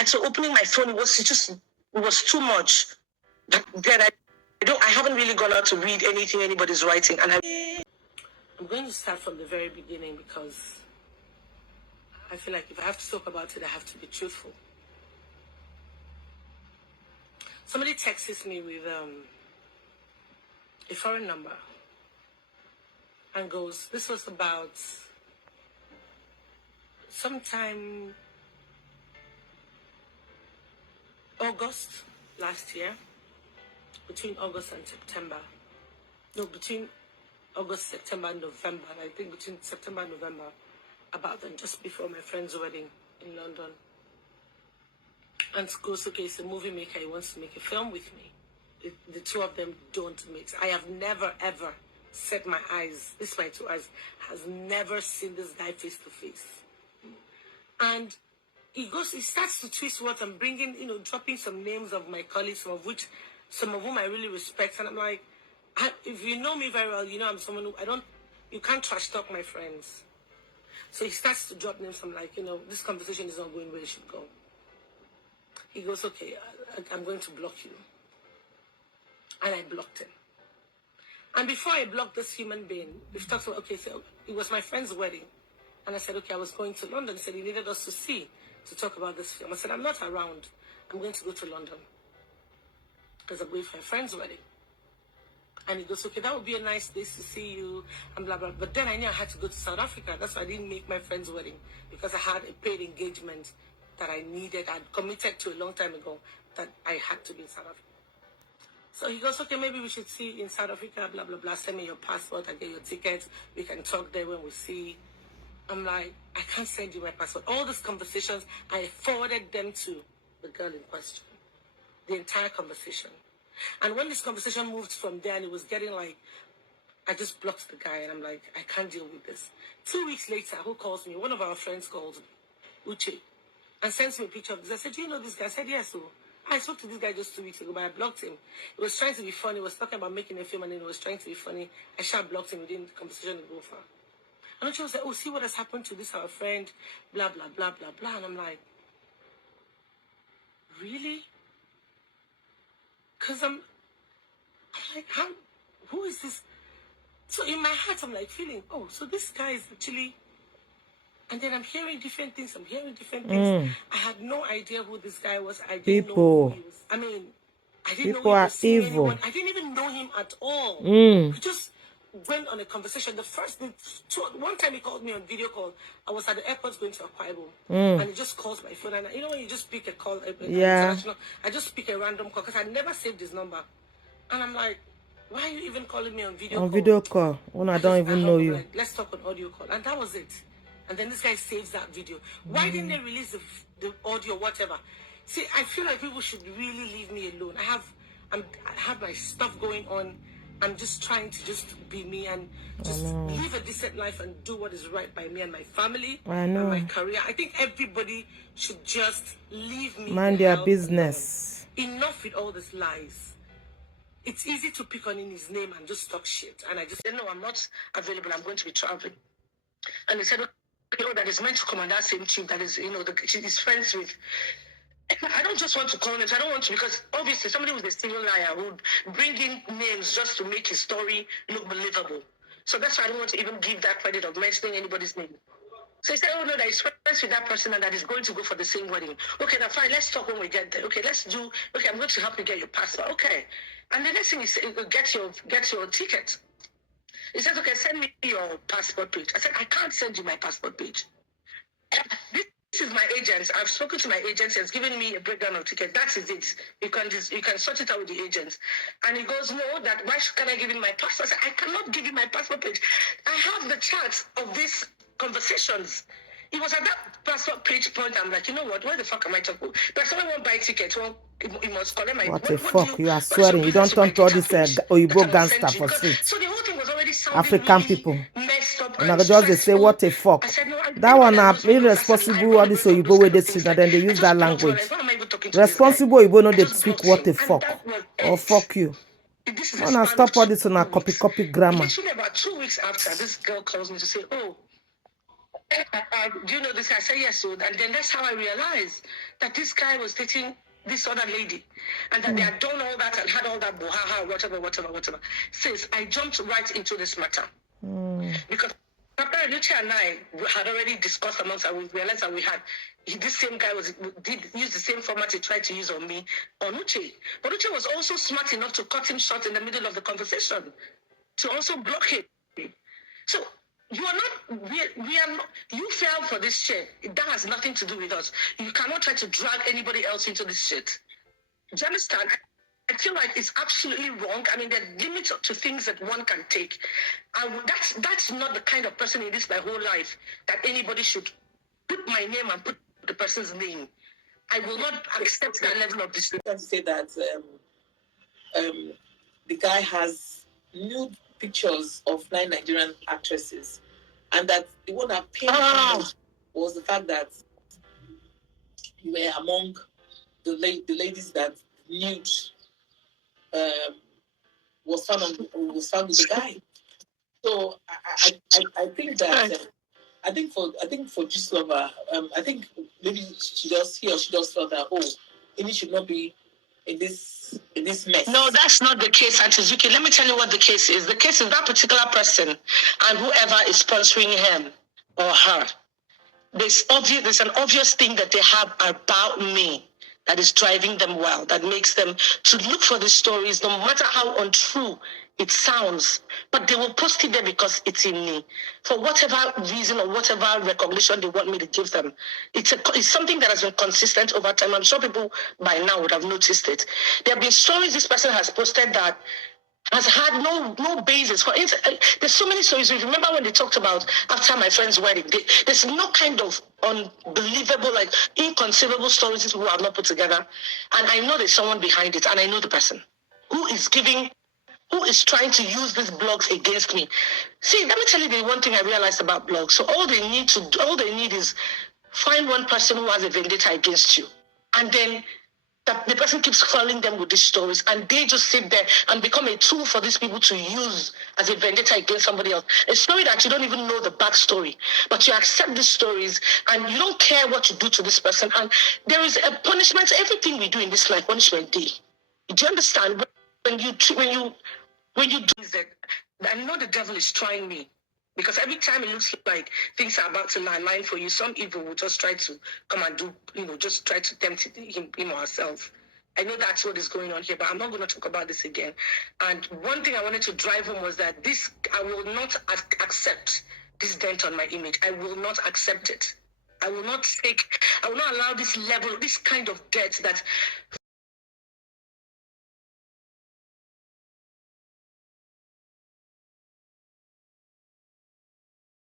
And so opening my phone, it was too much. But then I haven't really gone out to read anything anybody's writing. And I'm going to start from the very beginning because I feel like if I have to talk about it, I have to be truthful. Somebody texts me with a foreign number and goes, this was about sometime August last year, between August and September. No, between August, September, and November. And I think between September and November, about then, just before my friend's wedding in London. And goes, okay, he's a movie maker. He wants to make a film with me. The two of them don't mix. I have never, ever set my eyes, this is my two eyes, has never seen this guy face to face. And he starts to twist words and bringing, dropping some names of my colleagues, some of whom I really respect. And I'm like, if you know me very well, I'm someone who you can't trash talk my friends. So he starts to drop names. I'm like, this conversation is not going where it should go. He goes, okay, I'm going to block you. And I blocked him. And before I blocked this human being, we've talked about, okay, so it was my friend's wedding. And I said, okay, I was going to London. He said he needed us to talk about this film. I said, I'm not around. I'm going to go to London because I'm going for a friend's wedding. And he goes, okay, that would be a nice day to see you, and blah, blah. But then I knew I had to go to South Africa. That's why I didn't make my friend's wedding, because I had a paid engagement that I needed. I'd committed to a long time ago that I had to be in South Africa. So he goes, okay, maybe we should see in South Africa, blah, blah, blah. Send me your passport. I get your tickets. We can talk there when we see. I'm like, I can't send you my passport. All these conversations, I forwarded them to the girl in question. The entire conversation. And when this conversation moved from there and it was getting like, I just blocked the guy and I'm like, I can't deal with this. 2 weeks later, who calls me? One of our friends called me, Uche, and sends me a picture of this. I said, do you know this guy? I said, yes. So I spoke to this guy just 2 weeks ago, but I blocked him. He was trying to be funny. He was talking about making a film and then he was trying to be funny. I sharp blocked him. We didn't, the conversation didn't go far. And Uche was like, oh, see what has happened to this, our friend, blah, blah, blah, blah, blah. And I'm like, really? Because I'm like, who is this? So in my heart, I'm like feeling, oh, so this guy is actually, and then I'm hearing different things. I had no idea who this guy was. I didn't know who he was. I mean, I didn't know he was seeing anyone. I didn't even know him at all. We just went on a conversation. One time he called me on video call. I was at the airport going to Akwa Ibom, and he just calls my phone. And when you just pick a call, international, I just pick a random call because I never saved his number. And I'm like, why are you even calling me on video call? On video call, when I don't even know you. Like, let's talk on audio call. And that was it. And then this guy saves that video. Why didn't they release the audio, whatever? See, I feel like people should really leave me alone. I have my stuff going on. I'm just trying to just be me and just live a decent life and do what is right by me and my family and my career. I think everybody should just leave me. Mind their business. Enough with all these lies. It's easy to pick on in his name and just talk shit. And I just said, no, I'm not available. I'm going to be traveling. And he said, that is meant to come on that same tube that is, he's friends with. I don't just want to call names. I don't want to, because obviously somebody who's a serial liar would bring in names just to make his story look believable. So that's why I don't want to even give that credit of mentioning anybody's name. So he said, oh no, that he's friends with that person and that is going to go for the same wedding. Okay, now fine, let's talk when we get there. Okay, I'm going to help you get your passport. Okay. And the next thing is, get your ticket. He says, okay, send me your passport page. I said, I can't send you my passport page. This is my agent. I've spoken to my agent. He has given me a breakdown of ticket. That is it. You can sort it out with the agent. And he goes, no, why can I give him my passport? I said, I cannot give you my passport page. I have the charts of these conversations. He was at that passport page point. I'm like, you know what? Where the fuck am I talking? But someone won't buy ticket. Well, he must collect my. What the fuck? You are swearing. You don't turn to all this Oyibo gangster for street. So the whole thing was already African really people. Messed up. And just they say, what a fuck. Said, no, that one are irresponsible. All this Oyibo way they street, and then they use that language. Responsible Oyibo no they speak what a fuck or fuck you. Wanna stop all this on a copy grammar. Literally about 2 weeks after, this girl calls me to say, oh, Do you know this? I said, yes. So, and then that's how I realized that this guy was dating this other lady, and that they had done all that and had all that bohaha, whatever. Since I jumped right into this matter. Because apparently Uche and I had already discussed amongst us, we realized that this same guy did use the same format he tried to use on me, on Uche. But Uche was also smart enough to cut him short in the middle of the conversation, to also block him. So you are not, we are not, you fell for this shit. That has nothing to do with us. You cannot try to drag anybody else into this shit. Do you understand? I feel like it's absolutely wrong. I mean, there are limits to things that one can take. That's not the kind of person it is my whole life, that anybody should put my name and put the person's name. I will not accept that level of disrespect. To say that the guy has nude pictures of 9 Nigerian actresses, and that the one that pinned was the fact that you were among the ladies that nude was found with the guy. So I think that I think for Gist Lover, I think maybe he or she just felt that Ini should not be in this mess. No, that's not the case, Auntie Zuki. Let me tell you what the case is. The case is that particular person and whoever is sponsoring him or her. There's an obvious thing that they have about me that is driving them wild, that makes them to look for these stories, no matter how untrue it sounds, but they will post it there because it's in me. For whatever reason or whatever recognition they want me to give them. It's something that has been consistent over time. I'm sure people by now would have noticed it. There have been stories this person has posted that has had no basis. For instance, there's so many stories. Remember when they talked about after my friend's wedding? There's no kind of unbelievable, like inconceivable stories these people have not put together. And I know there's someone behind it, and I know the person who is trying to use these blogs against me. See, let me tell you the one thing I realized about blogs. So all they need is find one person who has a vendetta against you, and then the person keeps calling them with these stories, and they just sit there and become a tool for these people to use as a vendetta against somebody else. A story that you don't even know the backstory, but you accept these stories and you don't care what you do to this person. And there is a punishment. Everything we do in this life, punishment day. Do you understand? When you do that, I know the devil is trying me. Because every time it looks like things are about to line for you, some evil will just try to come and do, just try to tempt him or herself. I know that's what is going on here, but I'm not going to talk about this again. And one thing I wanted to drive home was that I will not accept this dent on my image. I will not accept it. I will not allow this kind of debt that